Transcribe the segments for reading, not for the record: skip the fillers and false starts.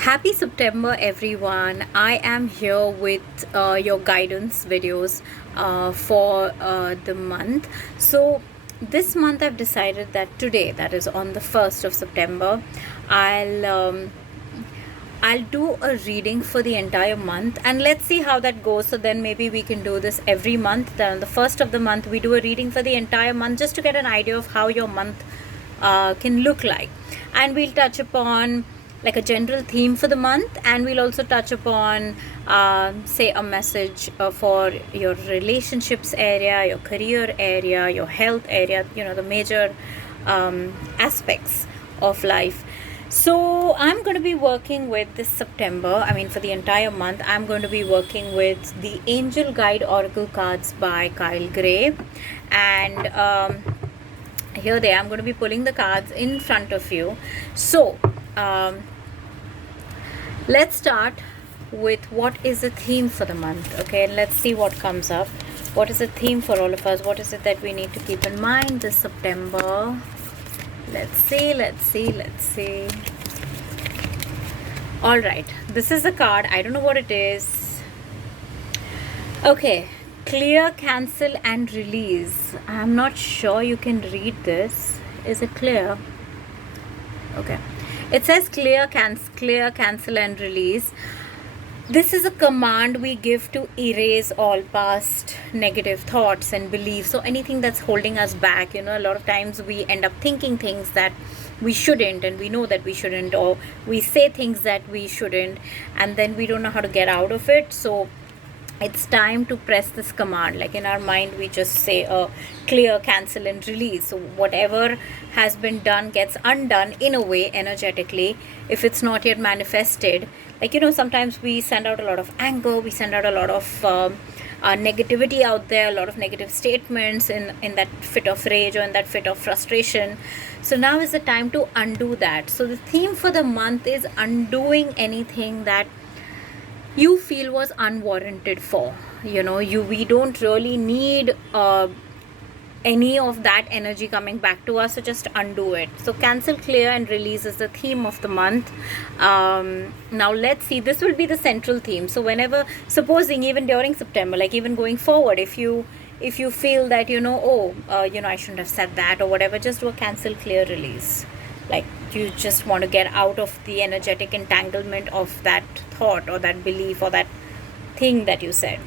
Happy September, everyone. I am here with your guidance videos for the month. So, this month I've decided that today, that is on the 1st of September, I'll um, I'll do a reading for the entire month, and let's see how that goes. So then maybe we can do this every month. Then on the first of the month, we do a reading for the entire month just to get an idea of how your month can look like. And we'll touch upon like a general theme for the month, and we'll also touch upon say a message for your relationships area, your career area, your health area, the major aspects of life. So I'm going to be working with this September, for the entire month, I'm going to be working with the Angel Guide Oracle cards by Kyle Gray. And here they are. I'm going to be pulling the cards in front of you. So let's start with what is the theme for the month. Okay, and let's see what comes up. What is the theme for all of us? What is it that we need to keep in mind this September? Let's see. All right, this is a card. I don't know what it is. Okay, clear, cancel, and release. I'm not sure you can read this. Is it clear? Okay, it says clear, cancel, and release. This is a command we give to erase all past negative thoughts and beliefs. So anything that's holding us back, a lot of times we end up thinking things that we shouldn't, and we know that we shouldn't, or we say things that we shouldn't, and then we don't know how to get out of it. So it's time to press this command. Like in our mind, we just say clear, cancel, and release. So whatever has been done gets undone in a way, energetically, if it's not yet manifested. Like, sometimes we send out a lot of anger, we send out a lot of negativity out there, a lot of negative statements in that fit of rage or in that fit of frustration. So now is the time to undo that. So the theme for the month is undoing anything that you feel was unwarranted for. We don't really need any of that energy coming back to us, so just undo it. So cancel, clear, and release is the theme of the month. Now let's see, this will be the central theme. So whenever, supposing even during September, like even going forward, if you feel that I shouldn't have said that or whatever, just do a cancel, clear, release. Like you just want to get out of the energetic entanglement of that thought or that belief or that thing that you said.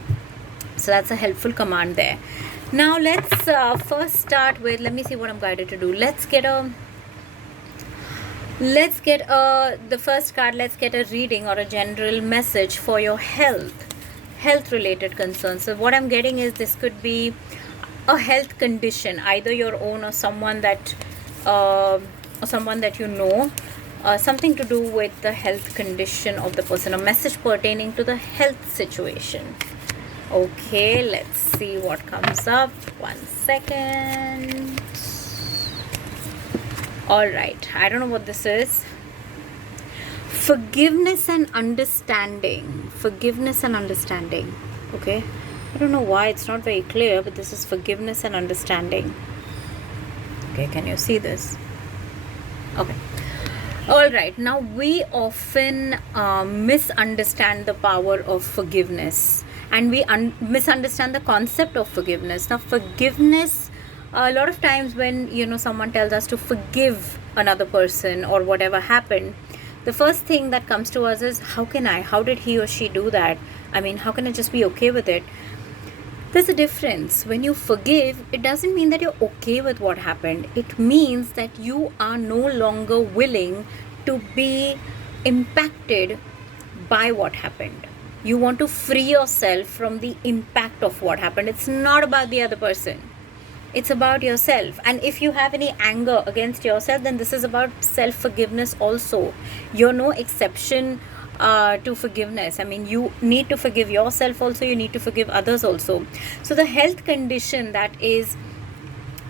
So that's a helpful command there. Now let's first start with, let me see what I'm guided to do. Let's get the first card. Let's get a reading or a general message for your health related concerns. So what I'm getting is this could be a health condition, either your own or someone that you know, something to do with the health condition of the person, a message pertaining to the health situation. Okay, let's see what comes up. 1 second. All right, I don't know what this is. Forgiveness and understanding. Okay, I don't know why it's not very clear, but this is forgiveness and understanding. Okay, can you see this? Okay. All right, now we often misunderstand the power of forgiveness, and we misunderstand the concept of forgiveness. Now forgiveness, a lot of times when someone tells us to forgive another person or whatever happened, the first thing that comes to us is, how did he or she do that? How can I just be okay with it? There's a difference. When you forgive, it doesn't mean that you're okay with what happened. It means that you are no longer willing to be impacted by what happened. You want to free yourself from the impact of what happened. It's not about the other person. It's about yourself. And if you have any anger against yourself, then this is about self-forgiveness also. You're no exception to forgiveness. You need to forgive yourself also. You need to forgive others also. So the health condition that is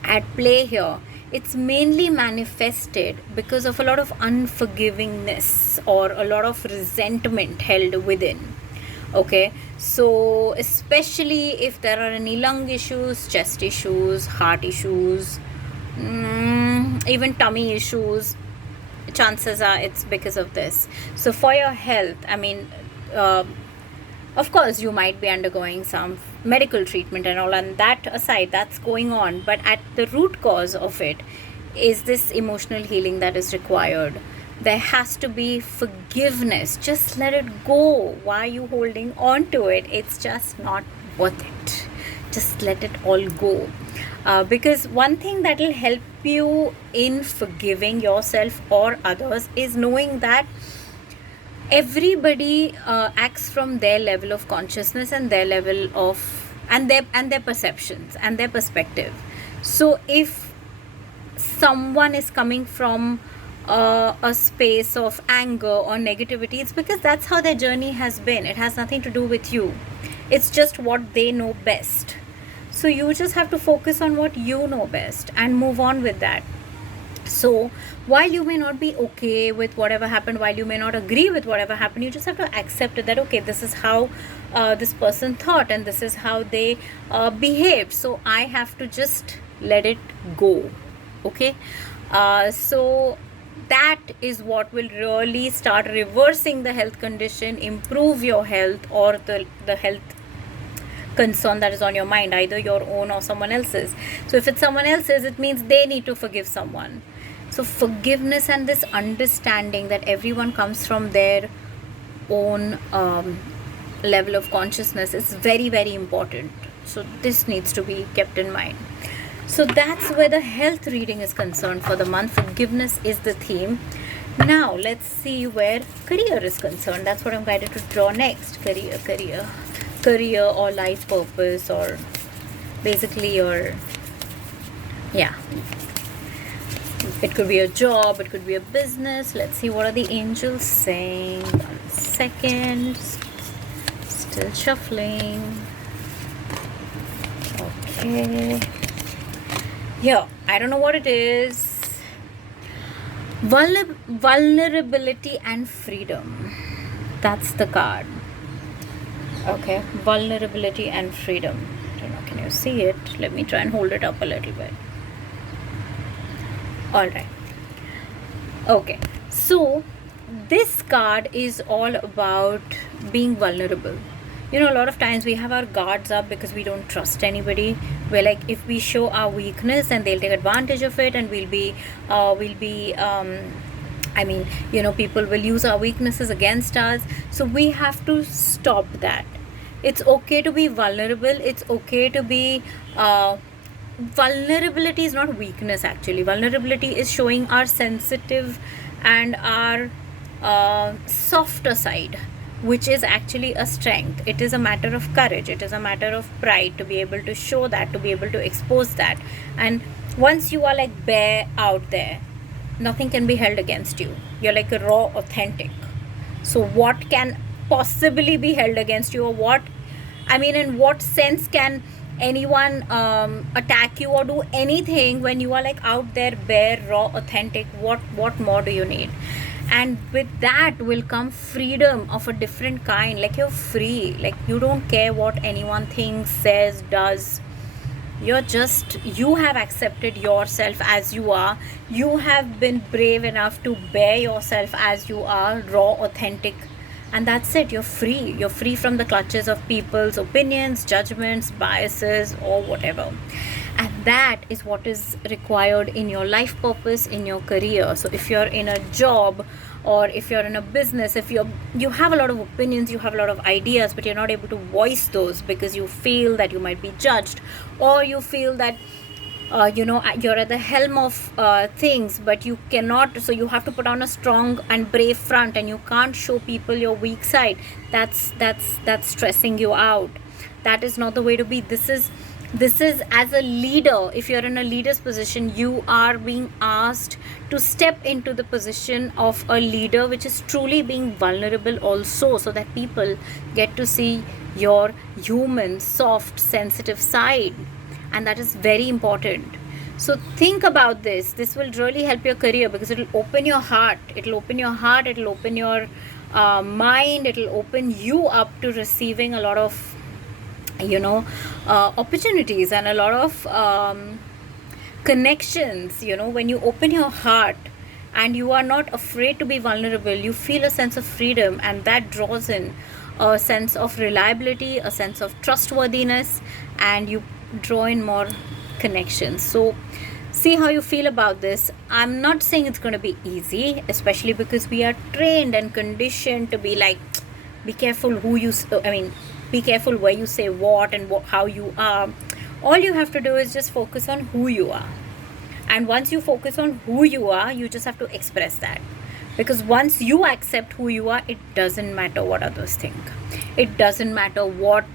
at play here, it's mainly manifested because of a lot of unforgivingness or a lot of resentment held within. Okay, so especially if there are any lung issues, chest issues, heart issues, even tummy issues, chances are it's because of this. So for your health, I mean, uh, of course you might be undergoing some medical treatment and all, and that aside, that's going on, but at the root cause of it is this emotional healing that is required. There has to be forgiveness. Just let it go. Why are you holding on to it? It's just not worth it. Just let it all go. Because one thing that will help you in forgiving yourself or others is knowing that everybody acts from their level of consciousness and their level of and their perceptions and their perspective. So if someone is coming from a space of anger or negativity, it's because that's how their journey has been. It has nothing to do with you. It's just what they know best. So you just have to focus on what you know best and move on with that. So while you may not be okay with whatever happened, while you may not agree with whatever happened, you just have to accept it that, okay, this is how this person thought and this is how they behaved. So I have to just let it go. Okay. So that is what will really start reversing the health condition, improve your health or the health concern that is on your mind, either your own or someone else's. So if it's someone else's, it means they need to forgive someone. So forgiveness and this understanding that everyone comes from their own level of consciousness is very, very important. So this needs to be kept in mind. So that's where the health reading is concerned for the month. Forgiveness is the theme. Now let's see where career is concerned. That's what I'm guided to draw next. Career or life purpose, or basically your, yeah, it could be a job, it could be a business. Let's see what are the angels saying. 1 second, still shuffling. Okay, yeah, I don't know what it is. Vulnerability and freedom, that's the card. Okay, vulnerability and freedom. I don't know, can you see it? Let me try and hold it up a little bit. All right. Okay, so this card is all about being vulnerable. You know, a lot of times we have our guards up because we don't trust anybody. We're like, if we show our weakness, and they'll take advantage of it, and I mean, you know, people will use our weaknesses against us. So we have to stop that. It's okay to be vulnerable. It's okay to be vulnerability is not weakness. Actually, vulnerability is showing our sensitive and our softer side, which is actually a strength. It is a matter of courage. It is a matter of pride to be able to show that, to be able to expose that. And once you are like bare out there, nothing can be held against you. You're like a raw, authentic. So what can possibly be held against you, or what, I mean, in what sense can anyone attack you or do anything when you are like out there, bare, raw, authentic? What more do you need? And with that will come freedom of a different kind. Like, you're free. Like, you don't care what anyone thinks, says, does. You have accepted yourself as you are. You have been brave enough to bear yourself as you are, raw, authentic, and that's it. You're free. You're free from the clutches of people's opinions, judgments, biases, or whatever. And that is what is required in your life purpose, in your career. So if you're in a job, or if you're in a business, if you have a lot of opinions, you have a lot of ideas, but you're not able to voice those because you feel that you might be judged, or you feel that you're at the helm of things, but you cannot, so you have to put on a strong and brave front, and you can't show people your weak side. That's stressing you out. That is not the way to be. This is as a leader. If you're in a leader's position, you are being asked to step into the position of a leader, which is truly being vulnerable also, so that people get to see your human, soft, sensitive side. And that is very important. So think about this. This will really help your career, because it will open your heart. It will open your heart. It will open your mind. It will open you up to receiving a lot of opportunities and a lot of connections. When you open your heart, and you are not afraid to be vulnerable, you feel a sense of freedom, and that draws in a sense of reliability, a sense of trustworthiness, and you draw in more connections. So see how you feel about this. I'm not saying it's going to be easy, especially because we are trained and conditioned to be like, be careful who you be careful where you say what and how you are. All you have to do is just focus on who you are, and once you focus on who you are, you just have to express that. Because once you accept who you are, it doesn't matter what others think. It doesn't matter what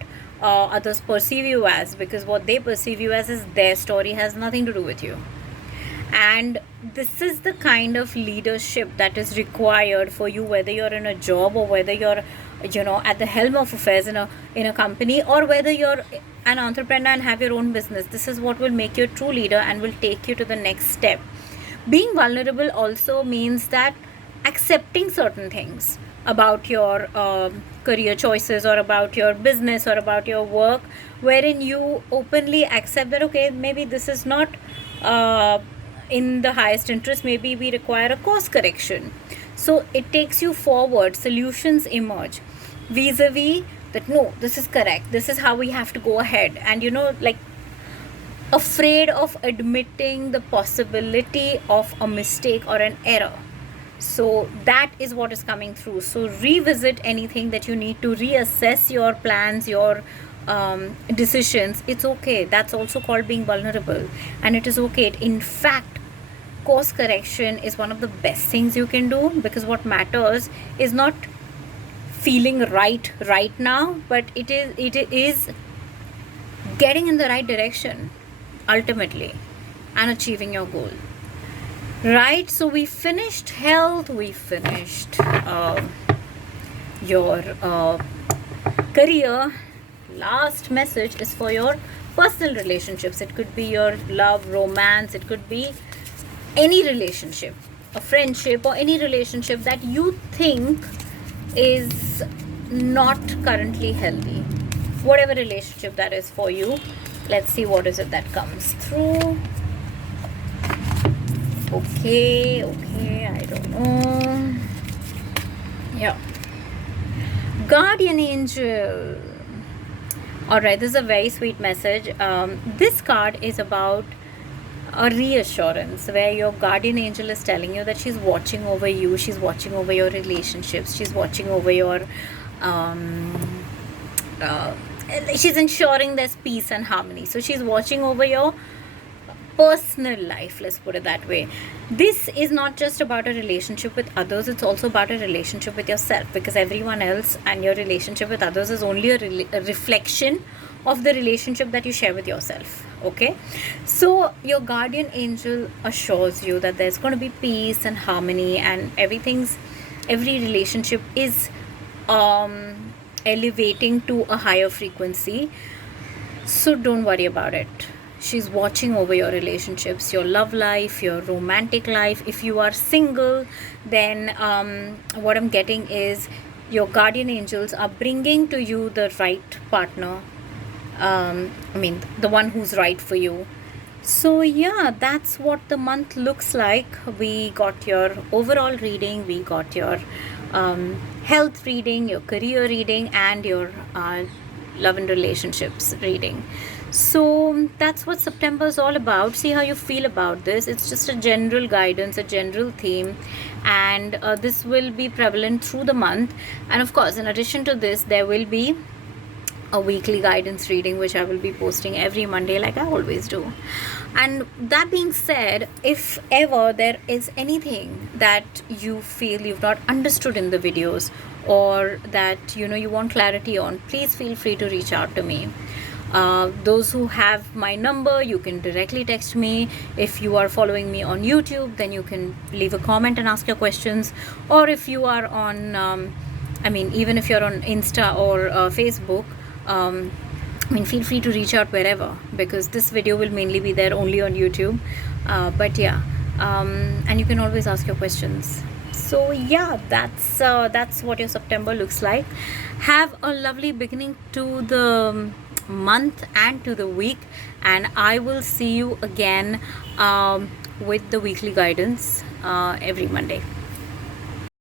others perceive you as, because what they perceive you as is their story, has nothing to do with you. And this is the kind of leadership that is required for you, whether you're in a job or whether you're at the helm of affairs in a company, or whether you're an entrepreneur and have your own business. This is what will make you a true leader and will take you to the next step. Being vulnerable also means that accepting certain things about your career choices, or about your business, or about your work, wherein you openly accept that, okay, maybe this is not in the highest interest, maybe we require a course correction. So it takes you forward, solutions emerge vis-a-vis that, no, this is correct, this is how we have to go ahead. And like, afraid of admitting the possibility of a mistake or an error. So that is what is coming through. So revisit anything that you need to reassess your plans, your decisions. It's okay. That's also called being vulnerable, and it is okay. In fact, course correction is one of the best things you can do, because what matters is not feeling right now, but it is getting in the right direction ultimately and achieving your goal. Right, so we finished health, we finished your career. Last message is for your personal relationships. It could be your love, romance, it could be any relationship, a friendship, or any relationship that you think is not currently healthy. Whatever relationship that is for you. Let's see what is it that comes through. Okay, I don't know. Yeah. Guardian angel. Alright, this is a very sweet message. This card is about a reassurance, where your guardian angel is telling you that she's watching over you, she's watching over your relationships, she's watching over your she's ensuring there's peace and harmony. So she's watching over your personal life, let's put it that way. This is not just about a relationship with others, it's also about a relationship with yourself, because everyone else and your relationship with others is only a reflection of the relationship that you share with yourself. Okay, so your guardian angel assures you that there's going to be peace and harmony, and every relationship is elevating to a higher frequency. So don't worry about it. She's watching over your relationships, your love life, your romantic life. If you are single, then what I'm getting is your guardian angels are bringing to you the right partner. The one who's right for you. So yeah, that's what the month looks like. We got your overall reading, we got your health reading, your career reading, and your love and relationships reading. So that's what September is all about. See how you feel about this. It's just a general guidance, a general theme, and this will be prevalent through the month. And of course, in addition to this, there will be a weekly guidance reading, which I will be posting every Monday, like I always do. And that being said, if ever there is anything that you feel you've not understood in the videos, or that you want clarity on, please feel free to reach out to me. Those who have my number, you can directly text me. If you are following me on YouTube, then you can leave a comment and ask your questions. Or if you are on even if you're on Insta or Facebook, feel free to reach out wherever, because this video will mainly be there only on YouTube. But yeah, and you can always ask your questions. So yeah, that's what your September looks like. Have a lovely beginning to the month and to the week, and I will see you again with the weekly guidance every Monday.